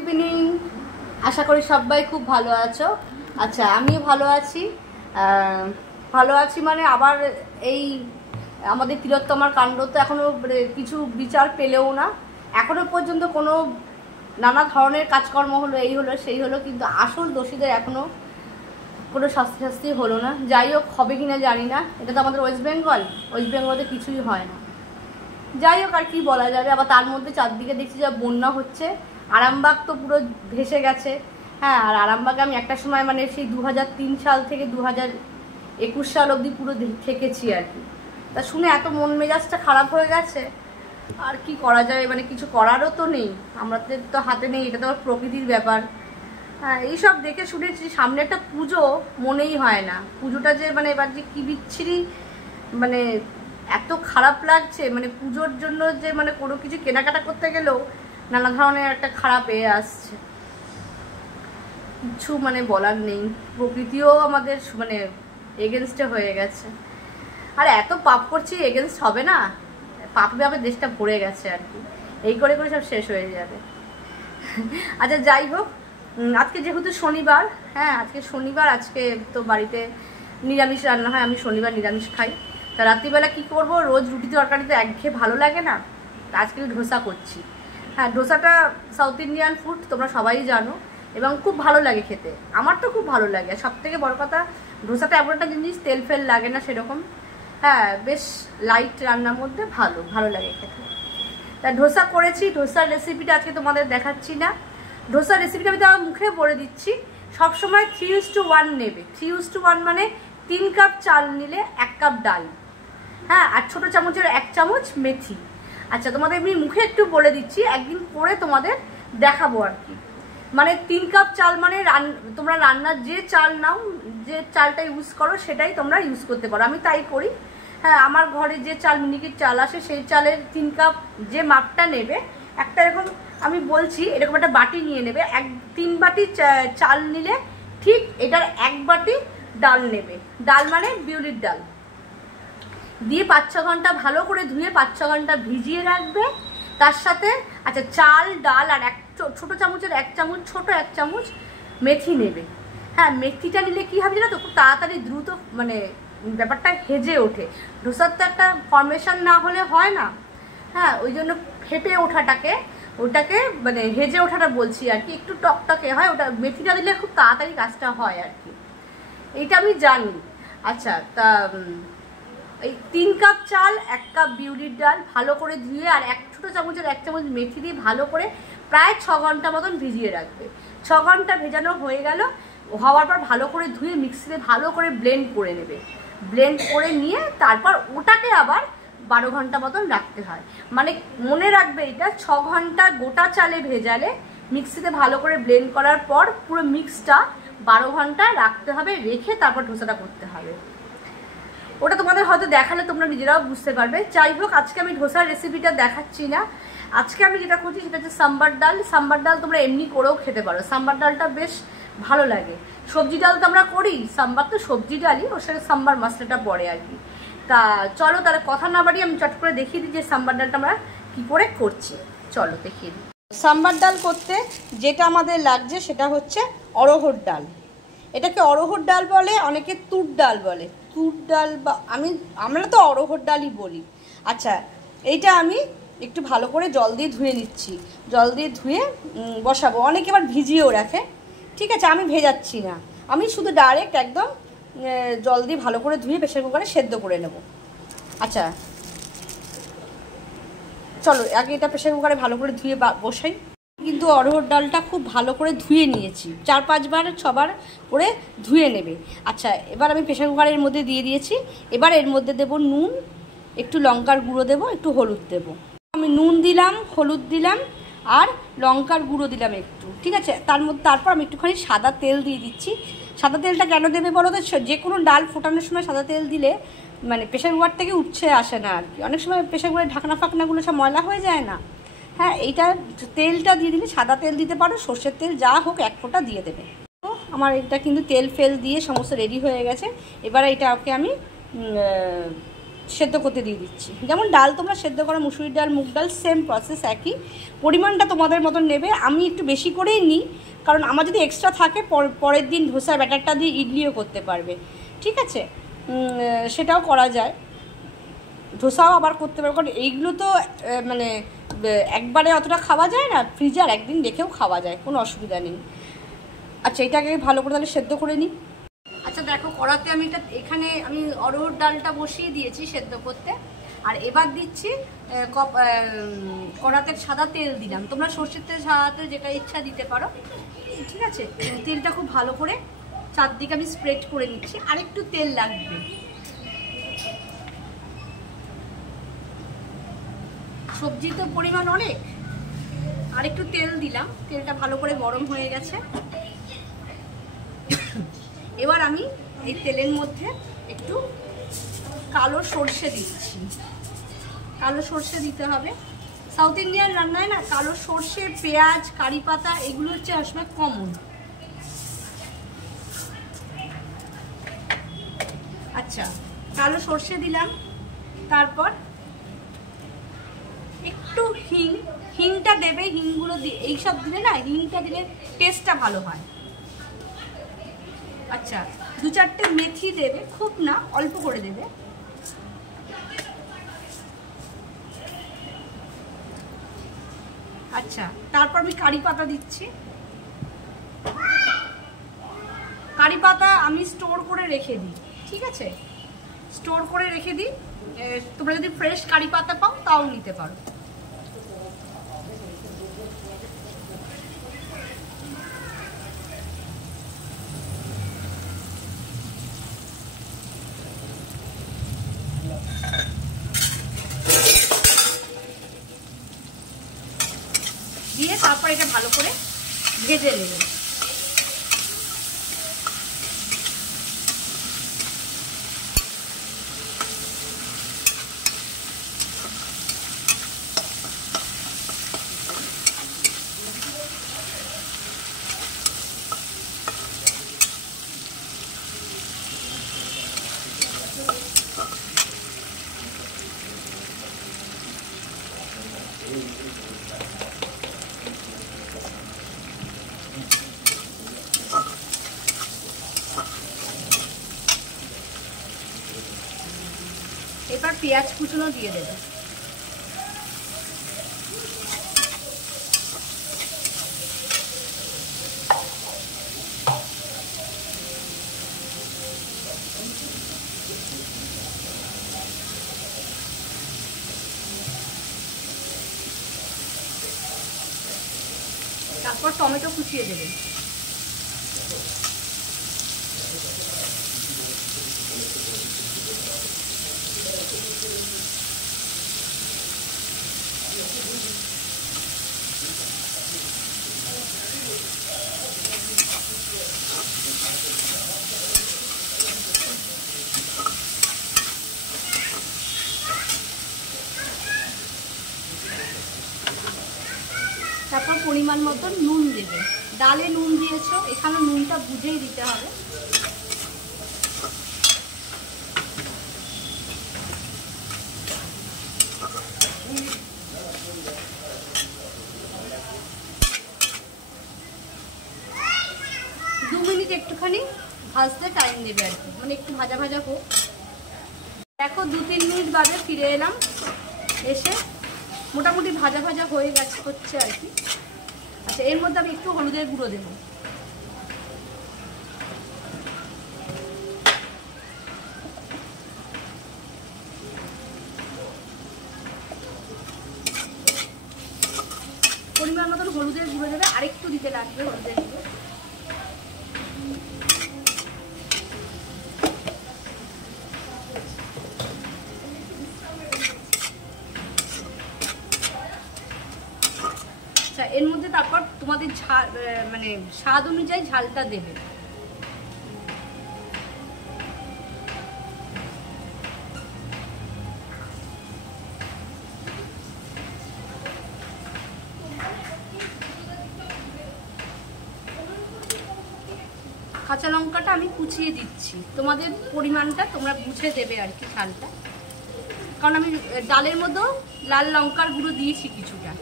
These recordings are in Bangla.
ইভিনিং, আশা করি সবাই খুব ভালো আছো। আচ্ছা, আমিও ভালো আছি মানে আবার এই আমাদের তিলোত্তমার কাণ্ড তো এখনও কিছু বিচার পেলেও না, এখনো পর্যন্ত কোনো নানা ধরনের কাজকর্ম হলো, এই হলো সেই হলো, কিন্তু আসল দোষীদের এখনও কোনো শাস্তি হলো না। যাই হোক, হবে কিনা জানি না, এটা তো আমাদের ওয়েস্ট বেঙ্গলে কিছুই হয় না। যাই হোক, আর কি বলা যাবে। আবার তার মধ্যে চারদিকে দেখছি যা বন্যা হচ্ছে, আরামবাগ তো পুরো ভেসে গেছে। হ্যাঁ, আর আরামবাগে আমি একটা সময় মানে সেই 2003 সাল থেকে 2021 সাল অবধি পুরো থেকেছি আর কি। তা শুনে এত মন মেজাজটা খারাপ হয়ে গেছে, আর কি করা যায়, মানে কিছু করারও তো নেই, আমাদের তো হাতে নেই, এটা তো প্রকৃতির ব্যাপার। হ্যাঁ, এইসব দেখে শুনেছি। সামনে একটা পুজো, মনেই হয় না পুজোটা যে মানে এবার যে কি বিচ্ছিরি, মানে এত খারাপ লাগছে। মানে পুজোর জন্য যে মানে কোনো কিছু কেনাকাটা করতে গেলেও নানা ধরনের একটা খারাপ আসছে, কিছু মানে বলার নেই। প্রকৃতিও আমাদের মানে এগেনস্টে হয়ে গেছে, আর এত পাপ করছি, এগেনস্ট হবে না? পাপে পাপে দেশটা ভরে গেছে আর কি, এই করে করে সব শেষ হয়ে যাবে। আচ্ছা, যাই হোক, আজকে যেহেতু শনিবার, হ্যাঁ আজকে শনিবার, আজকে তো বাড়িতে নিরামিষ রান্না হয়, আমি শনিবার নিরামিষ খাই। তা রাত্রিবেলা কী করবো, রোজ রুটি তরকারি তো একঘেয়ে ভালো লাগে না, আজকে ধোসা করছি। হ্যাঁ, ধোসাটা সাউথ ইন্ডিয়ান ফুড, তোমরা সবাই জানো, এবং খুব ভালো লাগে খেতে, আমার তো খুব ভালো লাগে। আর সবথেকে বড় কথা, ধোসাটা এমন একটা জিনিস, তেল ফেল লাগে না সেরকম। হ্যাঁ, বেশ লাইট রান্নার মধ্যে ভালো লাগে খেতে। তা ধোসা করেছি, ধোসার রেসিপিটা আজকে তোমাদের দেখাচ্ছি না। ধোসার রেসিপিটা আমি তো আমার মুখে বলে দিচ্ছি। সবসময় 3:1 নেবে। 3:1 মানে 3 কাপ চাল নিলে 1 কাপ ডাল, হ্যাঁ, আর ছোটো চামচের 1 চামচ মেথি। আচ্ছা, তোমাদের আমি মুখে একটু বলে দিচ্ছি, একদিন করে তোমাদের দেখাবো আর কি। মানে 3 কাপ চাল মানে তোমরা রান্নার যে চাল নাও, যে চালটা ইউজ করো সেটাই তোমরা ইউজ করতে পারো, আমি তাই করি। হ্যাঁ, আমার ঘরে যে চাল মিনিকেট চাল আসে, সেই চালের 3 কাপ যে মাপটা নেবে, একটা এরকম আমি বলছি, এরকম একটা বাটি নিয়ে নেবে। 3 বাটি চাল নিলে ঠিক এটার 1 বাটি ডাল নেবে। ডাল মানে বিউলির ডাল দিয়ে 5-6 ঘন্টা ভালো করে ধুয়ে 5-6 ঘন্টা ভিজিয়ে রাখবে। তার সাথে আচ্ছা, চাল ডাল আর ছোটো চামচের 1 চামচ, ছোটো 1 চামচ মেথি নেবে। হ্যাঁ, মেথিটা নিলে কী হবে জানো তো, খুব তাড়াতাড়ি দ্রুত মানে ব্যাপারটা হেজে ওঠে। ধোসার তো একটা ফরমেশন না হলে হয় না। হ্যাঁ, ওই জন্য ফেটে ওটাকে মানে হেজে ওঠাটা বলছি আর কি, একটু টকটকে হয় ওটা। মেথিটা দিলে খুব তাড়াতাড়ি কাজটা হয় আর কি, এইটা আমি জানি। আচ্ছা, তা এই 3 কাপ চাল 1 কাপ বিউলির ডাল ভালো করে ধুয়ে আর ছোটো চামচের 1 চামচ মেথি দিয়ে ভালো করে প্রায় 6 ঘন্টা মতন ভিজিয়ে রাখবে। 6 ঘন্টা ভেজানো হয়ে গেল, হওয়ার পর ভালো করে ধুয়ে মিক্সিতে ভালো করে ব্লেন্ড করে নেবে। ব্লেন্ড করে নিয়ে তারপর ওটাকে আবার 12 ঘন্টা মতন রাখতে হয়। মানে মনে রাখবে, এটা 6 ঘন্টা গোটা চালে ভেজালে, মিক্সিতে ভালো করে ব্লেন্ড করার পর পুরো মিক্সটা 12 ঘন্টা রাখতে হবে, রেখে তারপর ধোসাটা করতে হবে। ওটা তোমাদের হয়তো দেখালে তোমরা নিজেরাও বুঝতে পারবে। যাই হোক, আজকে আমি ধোসার রেসিপিটা দেখাচ্ছি না। আজকে আমি যেটা করছি সেটা হচ্ছে সাম্বার ডাল। সাম্বার ডাল তোমরা এমনি করেও খেতে পারো, সাম্বার ডালটা বেশ ভালো লাগে। সবজি ডাল তো আমরা করি, সাম্বার তো সবজি ডালই, ওর সাথে সাম্বার মশলাটা পড়ে আর কি। তা চলো, তাহলে কথা না বাড়িয়ে আমি চট করে দেখিয়ে দিই যে সাম্বার ডালটা আমরা কী করে করছি। চলো দেখিয়ে দিই। সাম্বার ডাল করতে যেটা আমাদের লাগছে সেটা হচ্ছে অড়হর ডাল। এটাকে অড়হর ডাল বলে, অনেকে তুর ডাল বলে। তুর ডাল বা আমরা তো অড়হর ডালই বলি। আচ্ছা, এইটা আমি একটু ভালো করে জল দিয়ে ধুয়ে নিচ্ছি। জল দিয়ে ধুয়ে বসাবো, অনেকে আবার ভিজিয়েও রাখে। ঠিক আছে, আমি ভেজাচ্ছি না, আমি শুধু ডাইরেক্ট একদম জল দিয়ে ভালো করে ধুয়ে প্রেসার কুকারে সেদ্ধ করে নেব। আচ্ছা চলো, আগে এটা প্রেসার কুকারে ভালো করে ধুয়ে বসাই। কিন্তু অড়হর ডালটা খুব ভালো করে ধুয়ে নিয়েছি, 4-5 বার 6 বার করে ধুয়ে নেবে। আচ্ছা, এবার আমি প্রেসার কুকারের মধ্যে দিয়ে দিয়েছি। এবার এর মধ্যে দেব নুন, একটু লঙ্কার গুঁড়ো দেব, একটু হলুদ দেব। আমি নুন দিলাম, হলুদ দিলাম আর লঙ্কার গুঁড়ো দিলাম একটু। ঠিক আছে, তারপর আমি একটুখানি সাদা তেল দিয়ে দিচ্ছি। সাদা তেলটা কেন দেবে বলো তো, যে কোনো ডাল ফোটানোর সময় সাদা তেল দিলে মানে প্রেসার কুকার থেকে উঠছে আসে না আর কি। অনেক সময় প্রেসার কুকারের ঢাকনা ফাকনাগুলো সব ময়লা হয়ে যায় না। হ্যাঁ, এইটা তেলটা দিয়ে দিলে, সাদা তেল দিতে পারো, সর্ষের তেল যা হোক 1 ফোঁটা দিয়ে দেবে। তো আমার এটা কিন্তু তেল ফেল দিয়ে সমস্ত রেডি হয়ে গেছে। এবারে এটাকে আমি সেদ্ধ করতে দিয়ে দিচ্ছি। যেমন ডাল তোমরা সেদ্ধ করো, মুসুরির ডাল, মুগ ডাল, সেম প্রসেস, একই পরিমাণটা তোমাদের মতন নেবে। আমি একটু বেশি করেই নিই, কারণ আমার যদি এক্সট্রা থাকে পরের দিন ধোসার ব্যাটারটা দিয়ে ইডলিও করতে পারবে, ঠিক আছে? সেটাও করা যায়, ধোসাও আবার করতে পারবে, কারণ এইগুলো তো মানে একবারে অতটা খাওয়া যায় না, ফ্রিজে একদিন রেখেও খাওয়া যায়, কোনো অসুবিধা নেই। আচ্ছা, এটাকে ভালো করে তাহলে সেদ্ধ করে নিই। আচ্ছা দেখো, কড়াতে আমি এখানে আমি অরহর ডালটা বসিয়ে দিয়েছি সেদ্ধ করতে। আর এবার দিচ্ছি কড়াতে সাদা তেল দিলাম, তোমরা সর্ষের তেল, সাদা তেল যেটা ইচ্ছা দিতে পারো, ঠিক আছে? তেলটা খুব ভালো করে চারদিকে আমি স্প্রেড করে নিচ্ছি, আর একটু তেল লাগবে। সবজি তো পরিমাণ অনেক, আর একটু তেল দিলাম, তেলটা ভালো করে গরম হয়ে গেছে। এবার আমি এই তেলের মধ্যে একটু কালো সর্ষে দিচ্ছি। কালো সর্ষে দিতে হবে, সাউথ ইন্ডিয়ান রান্নায় না কালো সর্ষে, পেঁয়াজ, কারি পাতা এগুলো হচ্ছে আসলে কমন। আচ্ছা, কালো সর্ষে দিলাম, তারপর একটু হিংটা দেবে, হিংগুলো দিয়ে এইসব দিলে না, হিংটা দিলে টেস্টটা ভালো হয়। আচ্ছা, 2-4টে মেথি দেবে, খুব না, অল্প করে দেবে। আচ্ছা, তারপর আমি কারি পাতা দিচ্ছি। কারি পাতা আমি স্টোর করে রেখে দিই, ঠিক আছে? স্টোর করে রেখে দিই, তোমরা যদি ফ্রেশ কারি পাতা পাও তাও নিতে পারো। দিয়ে তারপর এটা ভালো করে ভেজে নেবে। এবার পেঁয়াজ কুচনো দিয়ে দেবে। তারপর টমেটো কুচিয়ে দেবে। তারপর পরিমাণ মতো নুন দেবে। ডালে নুন দিয়েছো, এখানে নুনটা বুঝেই দিতে হবে। একটুখানি ভাজতে টাইম নেবে আর কি, মানে একটু ভাজা ভাজা হোক। দেখো 2-3 মিনিট বাদে ফিরে এলাম, এসে মোটামুটি ভাজা ভাজা হয়ে গেছে, হচ্ছে আর কি। আচ্ছা, এর মধ্যে আমি একটু হলুদের গুঁড়ো দেবো। পরিমাণ মতন হলুদের গুঁড়ো দেবে, আরেকটু দিতে লাগবে হলুদের গুঁড়ো। আচ্ছা, এর মধ্যে তারপর তোমাদের ঝাল মানে স্বাদ অনুযায়ী ঝালটা দেবে। কাঁচা লঙ্কাটা আমি কুচিয়ে দিচ্ছি, তোমাদের পরিমাণটা তোমরা বুঝে দেবে আর কি ঝালটা। কারণ আমি ডালের মধ্যেও লাল লঙ্কার গুঁড়ো দিয়েছি কিছুটা,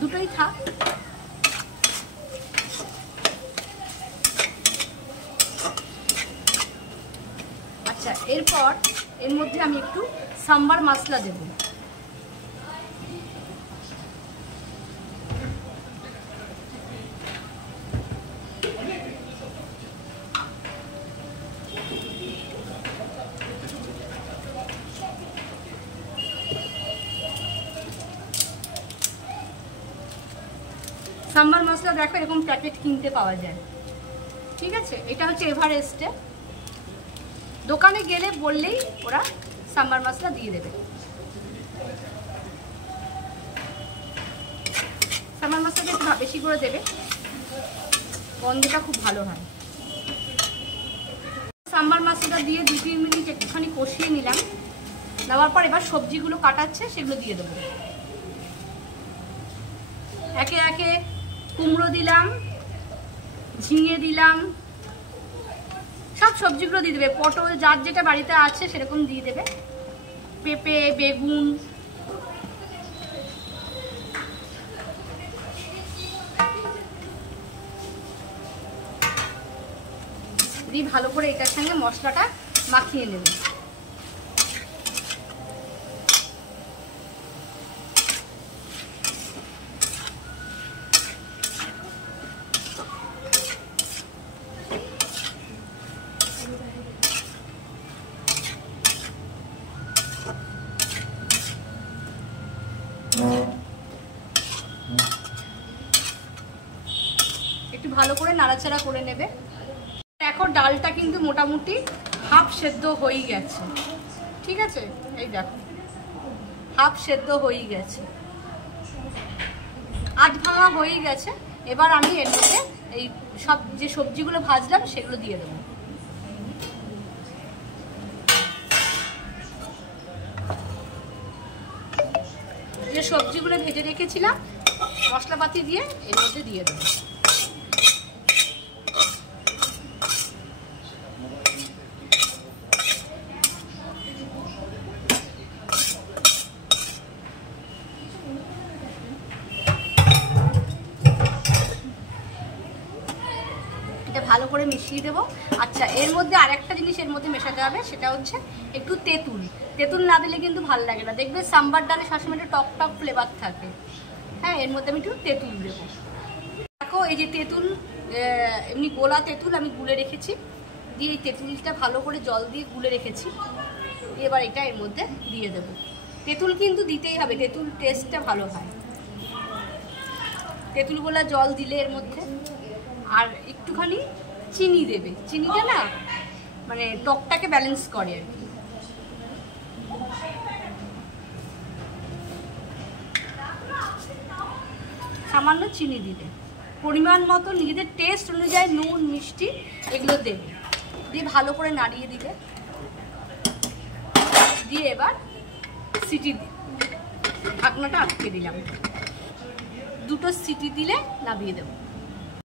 দুটোই থাক। আচ্ছা, এরপর এর মধ্যে আমি একটু সাম্বার মশলা দেব। সাম্বার মশলা দেখো এরকম প্যাকেট কিনতে পাওয়া যায়, ঠিক আছে? এটা হচ্ছে এভারেস্টে, দোকানে গেলে বললেই ওরা সাম্বার মশলা দিয়ে দেবে। সাম্বার মশলাটা একটু বেশি করে দেবে, গন্ধটা খুব ভালো হয়। সাম্বার মশলাটা দিয়ে 2-3 মিনিট একটুখানি কষিয়ে নিলাম। নেওয়ার পর এবার সবজিগুলো কাটাচ্ছে সেগুলো দিয়ে দেবো। একে একে কুমড়ো দিলাম, ঝিঙে দিলাম, সব সবজিগুলো দিয়ে দেবে। পটল যার যেটা বাড়িতে আছে সেরকম দিয়ে দেবে, পেঁপে, বেগুন, দিয়ে ভালো করে এটার সঙ্গে মশলাটা মাখিয়ে নেবে। একটু ভালো করে নাড়াচাড়া করে নেবে। দেখো ডালটা কিন্তু মোটামুটি হাফ সেদ্ধ হয়ে গেছে, ঠিক আছে? এই দেখো হাফ সেদ্ধ হয়ে গেছে, আধ ভাঙা হয়ে গেছে। এবার আমি এর মধ্যে এই সব যে সবজিগুলো ভাজলাম সেগুলো দিয়ে দেবো। যে সবজিগুলো ভেজে রেখেছিলাম মশলাপাতি দিয়ে এর মধ্যে দিয়ে দেবো। ভালো করে মিশিয়ে দেবো। আচ্ছা, এর মধ্যে আরেকটা জিনিস এর মধ্যে মেশাতে হবে, সেটা হচ্ছে একটু তেঁতুল। তেঁতুল না দিলে কিন্তু ভালো লাগে না, দেখবে সাম্বার ডালে সবসময় একটা টক টক ফ্লেভার থাকে। হ্যাঁ, এর মধ্যে আমি একটু তেঁতুল দেবো। দেখো এই যে তেঁতুল, এমনি গোলা তেঁতুল আমি গুলে রেখেছি, দিয়ে এই তেঁতুলটা ভালো করে জল দিয়ে গুলে রেখেছি। এবার এটা এর মধ্যে দিয়ে দেবো। তেঁতুল কিন্তু দিতেই হবে, তেঁতুল টেস্টটা ভালো হয়। তেঁতুল গোলা জল দিলে এর মধ্যে আর একটুখানি চিনি দেবে। চিনিটা না মানে টকটাকে ব্যালেন্স করে আর কি। সামান্য চিনি দিবে, পরিমাণ মতো নিজেদের টেস্ট অনুযায়ী নুন মিষ্টি এগুলো দেবে, দিয়ে ভালো করে নাড়িয়ে দিবে। দিয়ে এবার সিটি ঢাকনাটা আটকে দিলাম, 2টো সিটি দিলে নামিয়ে দেবো।